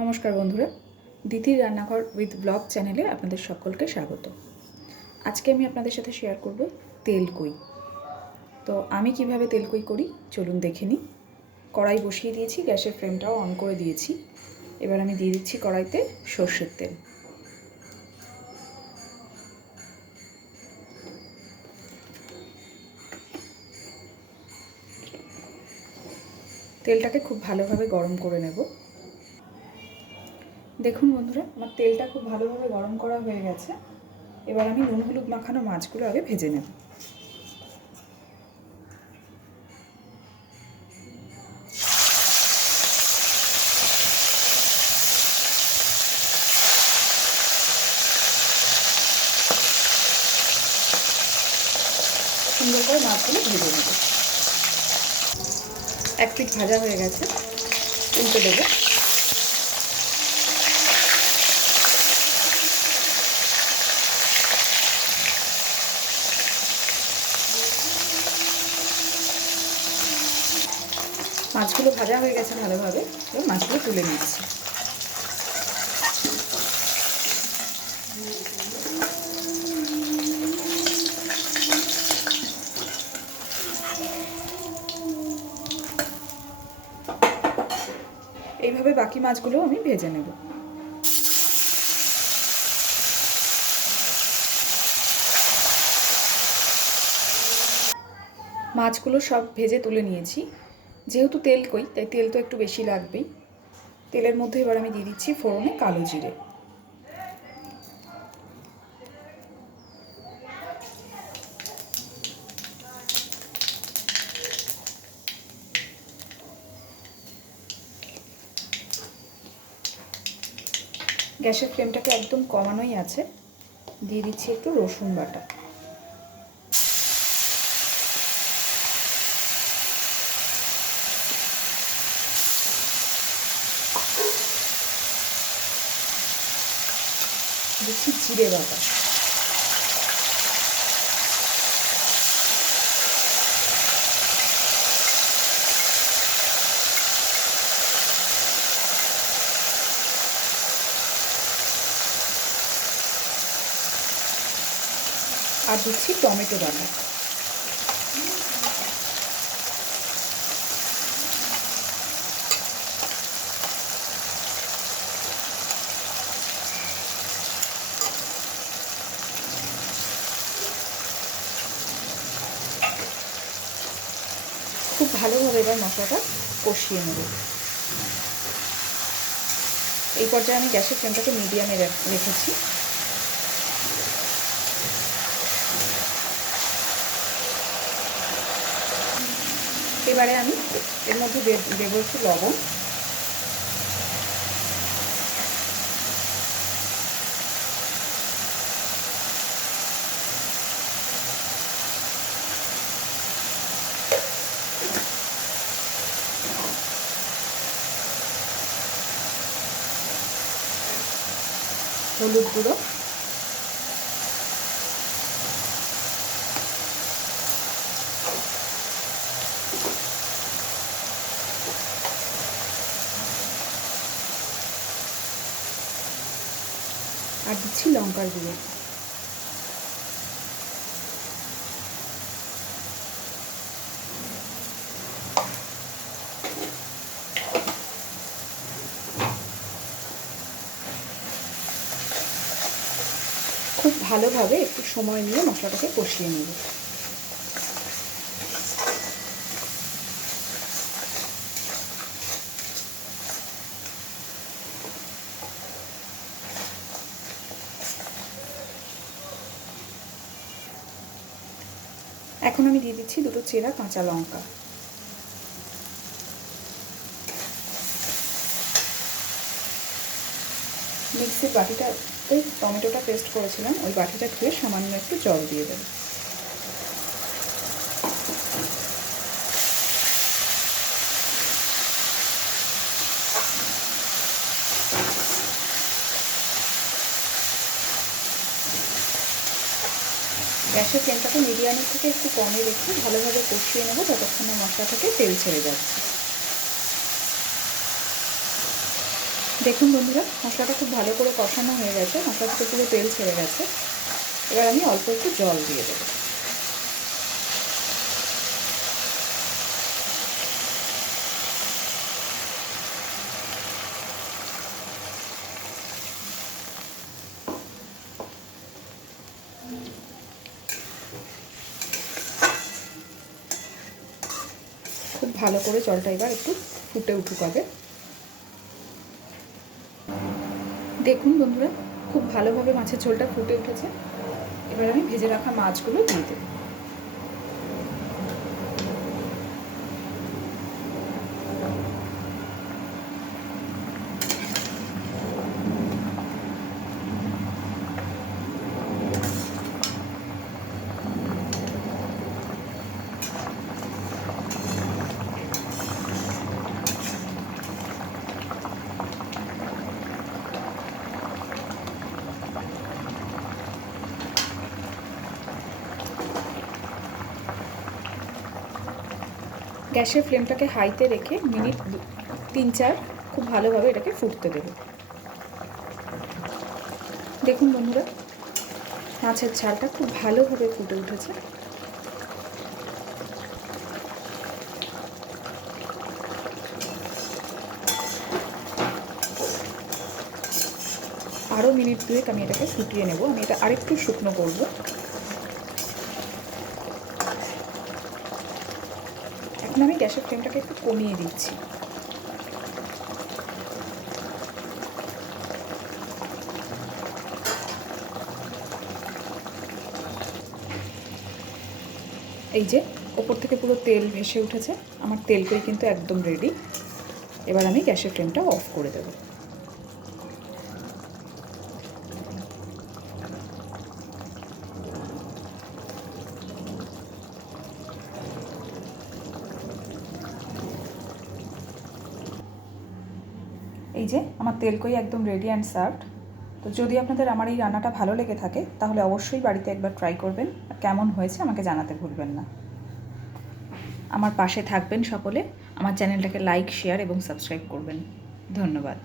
নমস্কার বন্ধুরা দিদির রান্নাঘর উইথ ব্লগ চ্যানেলে আপনাদের সকলকে স্বাগত। আজকে আমি আপনাদের সাথে শেয়ার করব তেলকই তো আমি কীভাবে তেলকই করি, চলুন দেখে নিই। কড়াই বসিয়ে দিয়েছি, গ্যাসের ফ্লেমটাও অন করে দিয়েছি। এবার আমি দিয়ে দিচ্ছি কড়াইতে সর্ষের তেল। তেলটাকে খুব ভালোভাবে গরম করে নেব। দেখুন বন্ধুরা, আমার তেলটা খুব ভালোভাবে গরম করা হয়ে গেছে। এবার আমি নুন হলুদ মাখানো মাছগুলো আগে ভেজে নেব। সুন্দর করে মাছগুলো ভেজে নেব। এক পিঠ ভাজা হয়ে গেছে, উল্টে দেবো। মাছগুলো ভাজা হয়ে গেছে ভালোভাবে, এবার মাছগুলো তুলে নিচ্ছি। এইভাবে বাকি মাছগুলো আমি ভেজে নেব। মাছগুলো সব ভেজে তুলে নিয়েছি। যেহেতু তেল কই, তাই তেল তো একটু বেশি লাগবেই। তেলের মধ্যে এবার আমি দিয়ে দিচ্ছি ফোড়নে কালো জিরে। গ্যাসের ফ্লেমটাকে একদম কমানোই আছে। দিয়ে দিচ্ছি একটু রসুন বাটা। দিচ্ছি জিরে বাটা। আর দিচ্ছি টমেটো বাটা। খুব ভালোভাবে এবার মশলাটা কষিয়ে নেব। এই পর্যায়ে আমি গ্যাসের ফ্লেমটাকে মিডিয়ামে রেখেছি। এবারে আমি এর মধ্যে দেবো একটু লবণ। হলুদ গুঁড়ো আর দিচ্ছি লঙ্কার গুঁড়ো। খুব ভালোভাবে একটু সময় নিয়ে মশলাটাকে কষিয়ে নেব। এখন আমি দিয়ে দিচ্ছি দুটো চেরা কাঁচা লঙ্কা। মিক্সির বাটিটাতে টমেটোটা পেস্ট করেছিলাম, ওই বাটিটা ধুয়ে সামান্য একটু জল দিয়ে দেবো। গ্যাসের ফ্লেমটাকে মিডিয়ামের থেকে একটু কমে রেখে ভালোভাবে কষিয়ে নেব যতক্ষণ মশলা থেকে তেল ছেড়ে যাচ্ছে। দেখুন বন্ধুরা, মশলাটা খুব ভালো করে কষানো হয়ে গেছে মশলা থেকে পুরো তেল ছেড়ে গেছে। এবার আমি অল্প একটু জল দিয়ে দেবো। খুব ভালো করে জলটা এবার একটু ফুটে উঠুক আগে। দেখুন বন্ধুরা, খুব ভালোভাবে মাছের ঝোলটা ফুটে উঠেছে। এবার আমি ভেজে রাখা মাছগুলো দিয়ে দেব। গ্যাসের ফ্লেমটাকে হাইতে রেখে মিনিট তিন, চার খুব ভালোভাবে এটাকে ফুটতে দেবো। দেখুন বন্ধুরা, মাছের ঝালটা খুব ভালোভাবে ফুটে উঠেছে। আরও মিনিট দুয়েক আমি এটাকে ফুটিয়ে নেব। আমি এটা আরেকটু শুকনো করব। এখন আমি গ্যাসের ফ্লেমটাকে একটু কমিয়ে দিচ্ছি। এই যে, ওপর থেকে পুরো তেল ভেসে উঠেছে, আমার তেলটাই কিন্তু একদম রেডি এবার আমি গ্যাসের ফ্লেমটা অফ করে দেবো। যে আমার তেলকই একদম রেডি অ্যান্ড সার্ভড তো যদি আপনাদের আমার এই রান্নাটা ভালো লেগে থাকে, তাহলে অবশ্যই বাড়িতে একবার ট্রাই করবেন। কেমন হয়েছে আমাকে জানাতে ভুলবেন না। আমার পাশে থাকবেন সকলে। আমার চ্যানেলটাকে লাইক শেয়ার এবং সাবস্ক্রাইব করবেন। ধন্যবাদ।